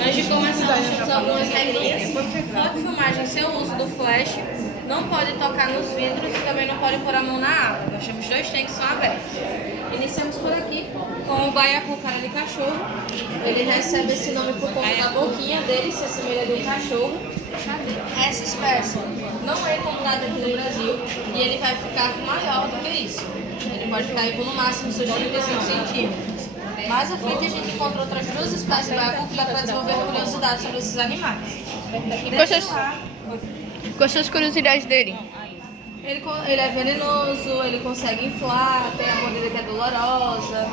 Antes de começar, nós temos algumas regrinhas. Foto filmagem sem o uso do flash, não pode tocar nos vidros e também não pode pôr a mão na água. Nós temos 2 tanques que são abertos. Iniciamos por aqui com o baiacu cara de cachorro. Ele recebe esse nome por conta da boquinha dele, se assemelha de um cachorro. Essa espécie não é encontrada aqui no Brasil e ele vai ficar maior do que isso. Ele pode ficar aí no máximo seus 35 centímetros. Mais à frente a gente encontra outras 2 espécies de baiacu que dá para desenvolver curiosidade sobre esses animais. Quais são as curiosidades dele? Ele é venenoso, ele consegue inflar, tem a mordida que é dolorosa.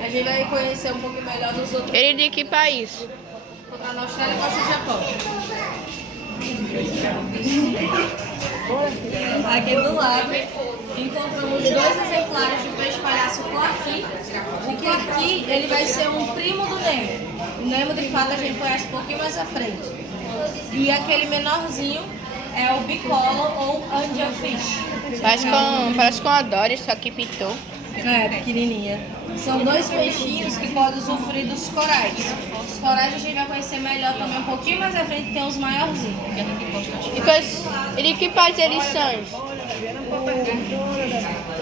A gente vai conhecer um pouco melhor dos outros. Ele é de que país? Encontrar na Austrália e Costa do Japão. Aqui do lado encontramos 2 exemplares de peixe palhaço Clarky. O Clarky, ele vai ser um primo do Nemo. O Nemo, de fato, a gente conhece um pouquinho mais à frente. E aquele menorzinho é o Bicolo ou Angelfish. Parece com a Dory, só que pintou. É, pequenininha. São 2 peixinhos que podem usufruir dos corais. Os corais a gente vai conhecer melhor também um pouquinho mais à frente, tem os maiorzinhos. E de que país eles são?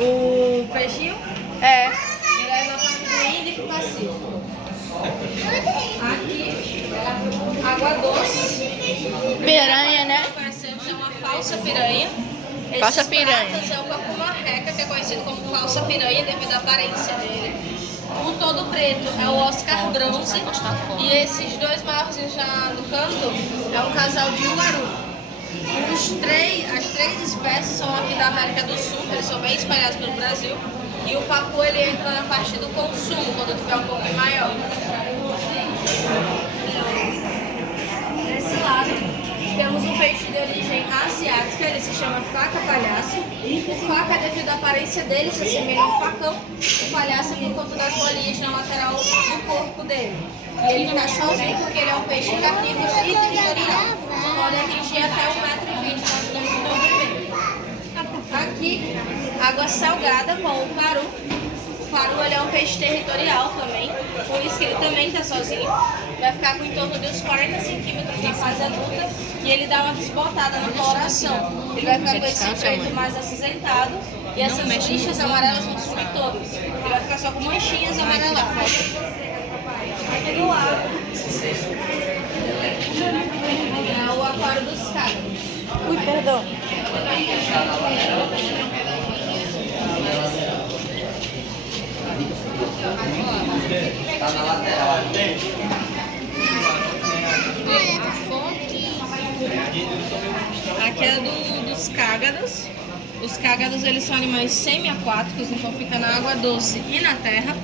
O peixinho, É. ele é da parte do Índico e Pacífico. Aqui, água doce. Piranha, né? Conhecemos é uma falsa piranha. Falsa Esses piranha. pratas é o pacu-marreca, que é conhecido como falsa piranha devido à aparência dele. O todo preto é o Oscar bronze. E esses 2 maiorzinhos já no canto é um casal de uaru. As 3 espécies são aqui da América do Sul, eles são bem espalhados pelo Brasil. E o pacu ele entra na parte do consumo, quando tiver um pouco maior. Desse lado temos um peixe de origem asiática, ele se chama faca palhaço. O faca, devido à aparência dele, se assemelha a um facão. O palhaço por conta das bolinhas na lateral do corpo dele. E ele está sozinho porque ele é um peixe carnívoro e territorial. Pode atingir até 1,20 m, mais ou menos, no comprimento. Aqui, água salgada com o paru. O paru ele é um peixe territorial também, por isso que ele também está sozinho. Vai ficar com em torno de uns 40 centímetros na fase adulta e ele dá uma desbotada na coloração. Ele vai ficar com esse preto mais acinzentado e essas manchas amarelas vão sumir todas. Ele vai ficar só com manchinhas amareladas. Aqui do lado é o aquário dos cágados. Ui, perdão. Tá na lateral. Aqui é dos cágados. Os cágados eles são animais semi-aquáticos, então fica na água doce e na terra.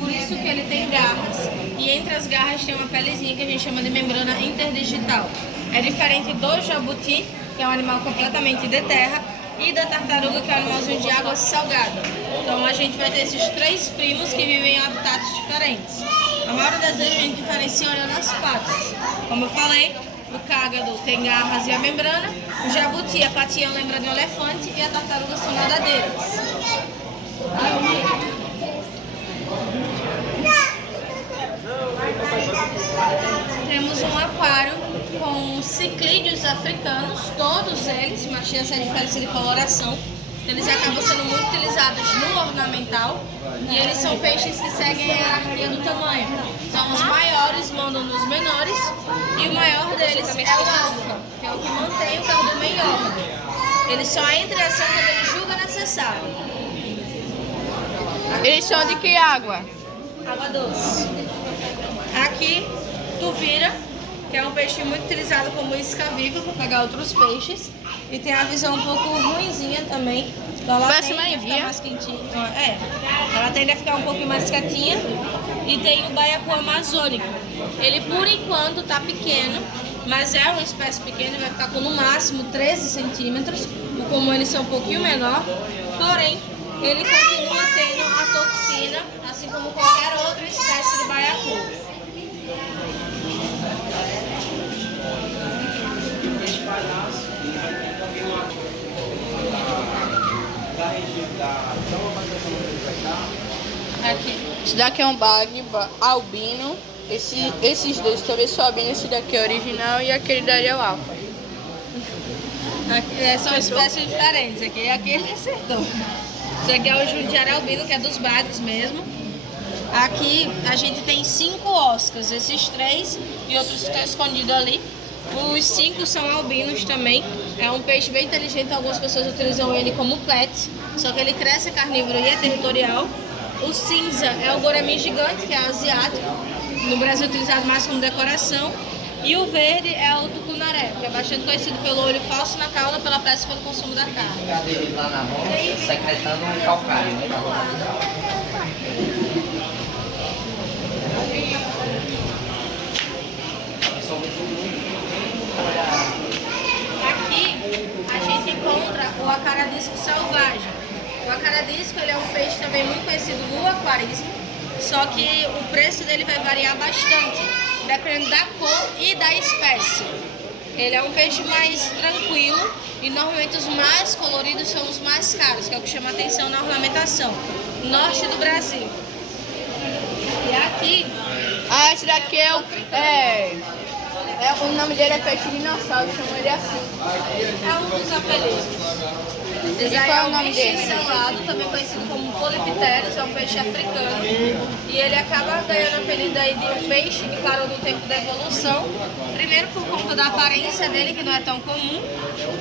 Por isso que ele tem garras. E entre as garras tem uma pelezinha que a gente chama de membrana interdigital. É diferente do jabuti, que é um animal completamente de terra, e da tartaruga, que é um animalzinho de água salgada. Então a gente vai ter esses 3 primos que vivem em habitats diferentes. A maioria das vezes a gente diferencia olhando as patas. Como eu falei, o cágado tem garras e a membrana, o jabuti, a patinha lembra de um elefante e a tartaruga são nadadeiras. Temos um aquário com ciclídeos africanos, todos eles, mas tinha essa diferença de coloração. Eles acabam sendo muito utilizados no ornamental e eles são peixes que seguem a hierarquia do tamanho. Então os maiores mandam nos menores e o maior deles é o alfa, que é o que mantém o cardume em órbita. Ele só entra em ação quando ele julga necessário. Eles são de que água? Água doce. Aqui, tuvira, que é um peixe muito utilizado como isca viva para pegar outros peixes. E tem a visão um pouco ruinzinha também. Então ela Parece tende uma a ficar enguia. mais quentinha. Ela tende a ficar um pouquinho mais quietinha. E tem o baiacu amazônico. Ele por enquanto está pequeno, mas é uma espécie pequena, vai ficar com no máximo 13 centímetros. O comum ele ser um pouquinho menor. Porém, ele continua tendo a toxina, assim como qualquer outra espécie de baiacu. Aqui. Isso daqui é um bagre albino. Esses dois estão bem suavinhos, esse daqui é original e aquele dali é o alfa. São espécies diferentes. Aqui ele acertou. Esse aqui é o Jundiaí albino, que é dos bagres mesmo. Aqui a gente tem 5 oscas, esses 3 e outros que estão escondidos ali. Os 5 são albinos também. É um peixe bem inteligente, algumas pessoas utilizam ele como pet, só que ele cresce, é carnívoro e é territorial. O cinza é o gourami gigante, que é asiático, no Brasil utilizado mais como decoração. E o verde é o tucunaré, que é bastante conhecido pelo olho falso na cauda, pela pesca e pelo consumo da carne. Cadê ele lá na mão, secretando um calcário, né? Aqui a gente encontra o acaradisco selvagem. O acaradisco ele é um peixe também muito conhecido no aquarismo, só que o preço dele vai variar bastante, dependendo da cor e da espécie. Ele é um peixe mais tranquilo e normalmente os mais coloridos são os mais caros, que é o que chama atenção na ornamentação. Norte do Brasil. E aqui... Esse daqui o nome dele é peixe dinossauro, chamam ele assim. É um dos apelidos. Esse aí é o peixe selado, também conhecido como Polypterus, é um peixe africano. E ele acaba ganhando o apelido aí de um peixe que parou no tempo da evolução. Primeiro por conta da aparência dele, que não é tão comum.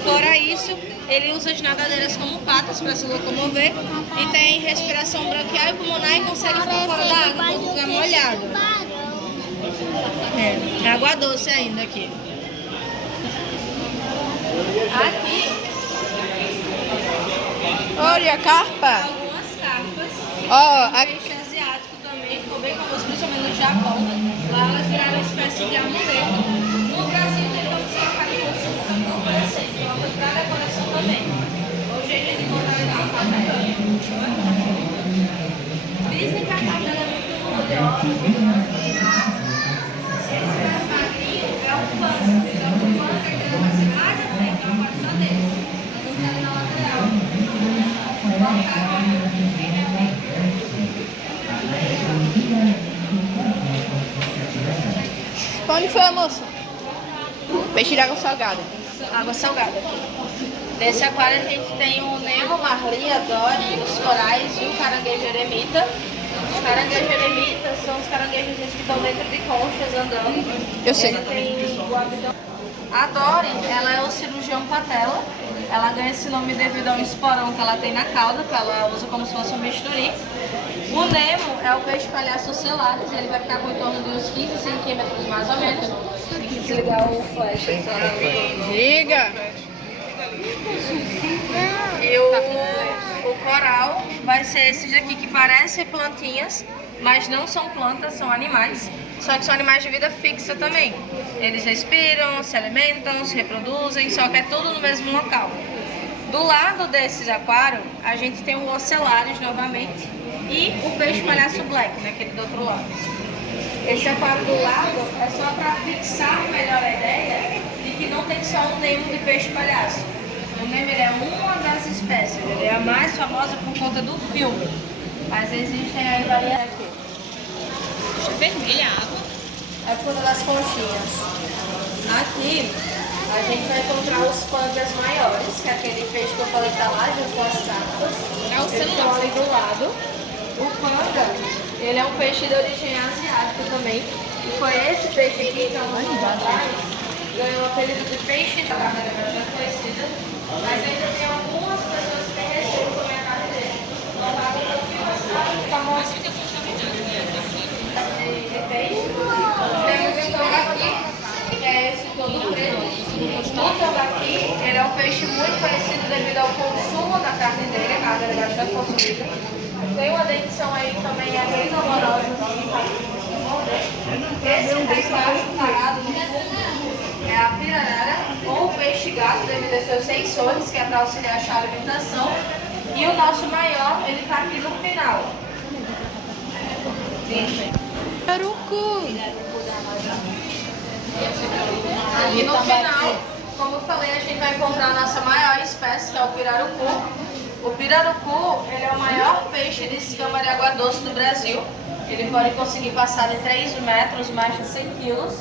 Fora isso, ele usa as nadadeiras como patas para se locomover. E tem respiração branquial e pulmonar e consegue ficar fora da água quando estiver molhado. É água doce ainda aqui. Aqui... Olha a carpa. Algumas carpas. Peixe asiático também, ficou bem famoso, principalmente no Japão. Lá elas viraram uma espécie de amuleto. No Brasil tem como ser para consumo no presente, uma coisa para decoração também. Hoje a gente encontra na carpa. Dizem que a carpa é muito poderosa. Esse mais magrinho é o pâncreas. É o pâncreas que vai ser mais à frente, é uma parte só dele. Nós vamos ali na lateral. Onde foi a moça? Peixe de água salgada. Água salgada. Nesse aquário a gente tem o Nemo, Marli, a Dory, os corais e o caranguejo eremita. Os caranguejos eremitas são os caranguejos que estão dentro de conchas andando. Eu sei. Ele tem o abdômen. A Dory, ela é o cirurgião patela. Ela ganha esse nome devido ao esporão que ela tem na cauda, que ela usa como se fosse um bisturi. O Nemo é o peixe palhaço ocelaris, ele vai ficar com em torno de uns 15 centímetros mais ou menos. Tem que desligar o flash. Liga. E o coral vai ser esses aqui que parecem plantinhas, mas não são plantas, são animais. Só que são animais de vida fixa também. Eles respiram, se alimentam, se reproduzem, só que é tudo no mesmo local. Do lado desses aquários, a gente tem o Ocellarius novamente e o peixe palhaço black, né, aquele do outro lado. Esse aquário do lado é só para fixar melhor a ideia de que não tem só um Nemo de peixe palhaço. O Nemo ele é uma das espécies, ele é a mais famosa por conta do filme. Mas existem aí variedades aqui. Vermelha a água. É por conta das conchinhas. Aqui a gente vai encontrar os pandas maiores, que é aquele peixe que eu falei que tá lá junto com as carpas. Eles estão ali do lado. O panda, ele é um peixe de origem asiática também. E foi esse peixe aqui que há uns anos atrás ganhou o apelido de peixe da carne, bastante conhecida. Mas ainda tem algumas pessoas que têm receio de comer a carne dele. Então tá com famoso. Temos um tambaqui, que é esse todo preto. O tambaqui, ele é um peixe muito conhecido devido ao consumo da carne dele, a carne dele é bastante consumida. Tem uma dentição aí também, é bem dolorosa. Esse embaixo parado no fundo é a pirarara ou o peixe gato, devido a seus sensores, que é para auxiliar a alimentação. E o nosso maior, ele está aqui no final. Pirarucu. E no final, como eu falei, a gente vai encontrar a nossa maior espécie, que é o pirarucu. O pirarucu, ele é o maior peixe de escama de água doce do Brasil. Ele pode conseguir passar de 3 metros, mais de 100 quilos.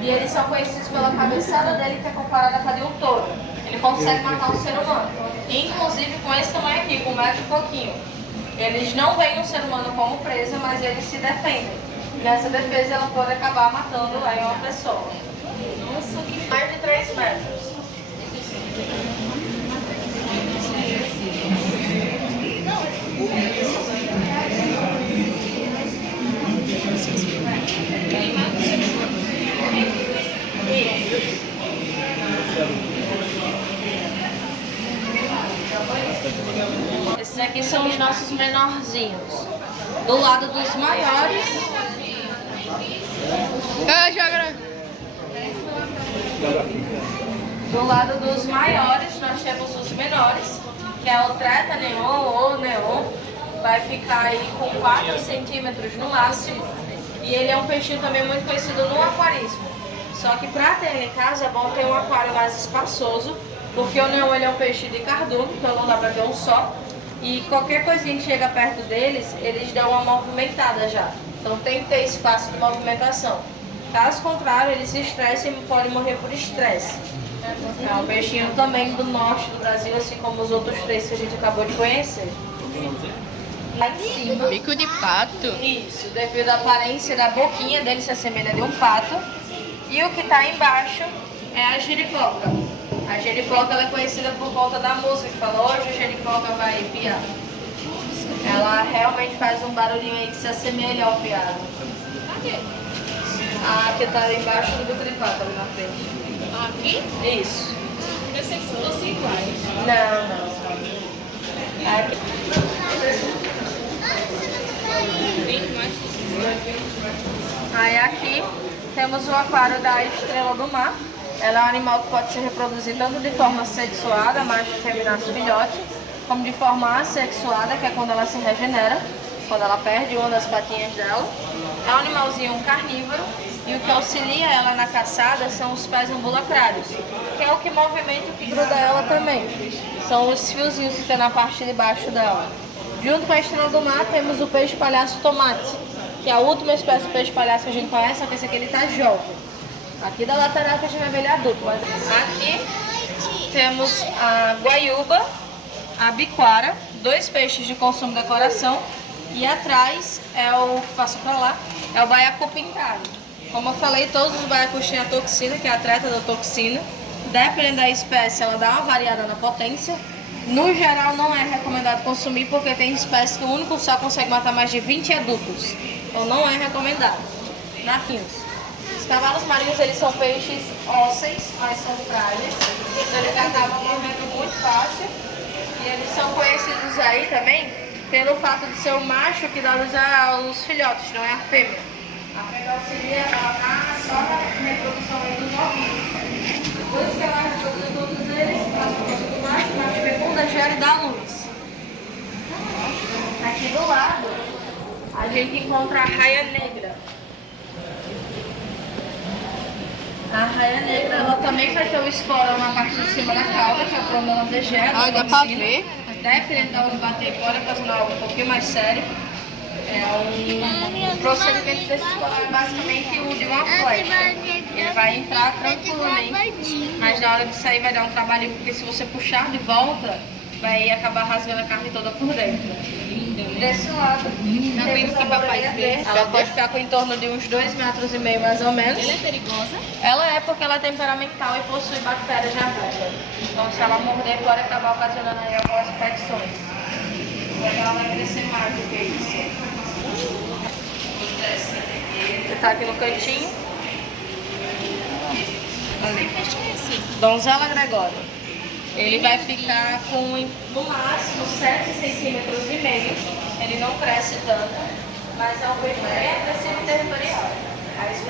E eles são conhecidos pela cabeçada dele, que é comparada com a de um touro. Ele consegue matar um ser humano. Inclusive com esse tamanho aqui, com 1 metro e pouquinho. Eles não veem um ser humano como presa, mas eles se defendem. Nessa defesa ela pode acabar matando aí uma pessoa. Mais de 3 metros. Esses aqui são os nossos menorzinhos. Do lado dos maiores. Do lado dos maiores, nós temos os menores, que é o Treta Neon ou Neon. Vai ficar aí com 4 centímetros no máximo. E ele é um peixinho também muito conhecido no aquarismo. Só que para ter ele em casa é bom ter um aquário mais espaçoso, porque o Neon ele é um peixe de cardume, então não dá para ter um só. E qualquer coisinha que chega perto deles, eles dão uma movimentada já. Então tem que ter espaço de movimentação. Caso contrário, eles se estressem e podem morrer por estresse. É um peixinho também do norte do Brasil, assim como os outros 3 que a gente acabou de conhecer. Lá em cima. Bico de pato. Isso, devido à aparência da boquinha dele, se assemelha de um pato. E o que está embaixo é a jericoca. A jericoca ela é conhecida por conta da música que fala hoje a jericoca vai piar. Ela realmente faz um barulhinho aí que se assemelha ao piado. A que está embaixo do bico de pato, ali na frente. Aqui? Isso. Eu sei que fossem iguais. Não. Aqui. Bem mais. Aí aqui temos o aquário da estrela do mar. Ela é um animal que pode se reproduzir tanto de forma sexuada, macho e fêmea filhote, como de forma assexuada, que é quando ela se regenera, quando ela perde uma das patinhas dela. É um animalzinho carnívoro e o que auxilia ela na caçada são os pés ambulacrários, que é o que movimenta e o que gruda ela também. São os fiozinhos que tem na parte de baixo dela. Junto com a estrela do mar temos o peixe palhaço tomate, que é a última espécie de peixe palhaço que a gente conhece, só que esse aqui ele tá jovem. Aqui da lateral que a gente vai ver ele adulto. Mas aqui temos a guaiúba, a biquara, 2 peixes de consumo e decoração. E atrás é o que passou pra lá, é o baiacu pintado. Como eu falei, todos os baiacus têm a toxina, que é a treta da toxina. Dependendo da espécie, ela dá uma variada na potência. No geral, não é recomendado consumir, porque tem espécies que o único só consegue matar mais de 20 adultos. Então não é recomendado. Nafinhos. Os cavalos marinhos, eles são peixes ósseis, mas são frágeis. Então eles acabam morrendo muito fácil. E eles são conhecidos aí também pelo fato de ser o macho que dá luz aos filhotes, não é a fêmea. A fêmea auxilia ela só na reprodução dos ovinhos. Depois que ela reproduz todos eles, passa o macho fecunda, gera e dá luz. Aqui do lado, a gente encontra a raia negra. A raia negra, ela também vai ter o esporão na parte de cima da cauda, que é o problema de gelo. Ah, dá pra ver. Dependendo da onde bater, pode ocasionar algo um pouquinho mais sério. É um procedimento desse esporão é basicamente o de uma flecha. Ele vai entrar tranquilamente, mas na hora de sair vai dar um trabalho, porque se você puxar de volta, vai acabar rasgando a carne toda por dentro. Desse lado, temos a papai verde. Ela pode ficar com em torno de uns 2,5 metros mais ou menos. Ela é perigosa? Ela é porque ela é temperamental e possui bactérias na boca. Então se ela morder pode acabar ocasionando aí algumas infecções. Só que ela vai crescer mais do que isso. Você tá aqui no cantinho. Que peixe é esse? Donzela Gregório. Ele vai ficar com no máximo 7,5 centímetros. Ele não cresce tanto, mas é um peixe bem agressivo e territorial. A espécie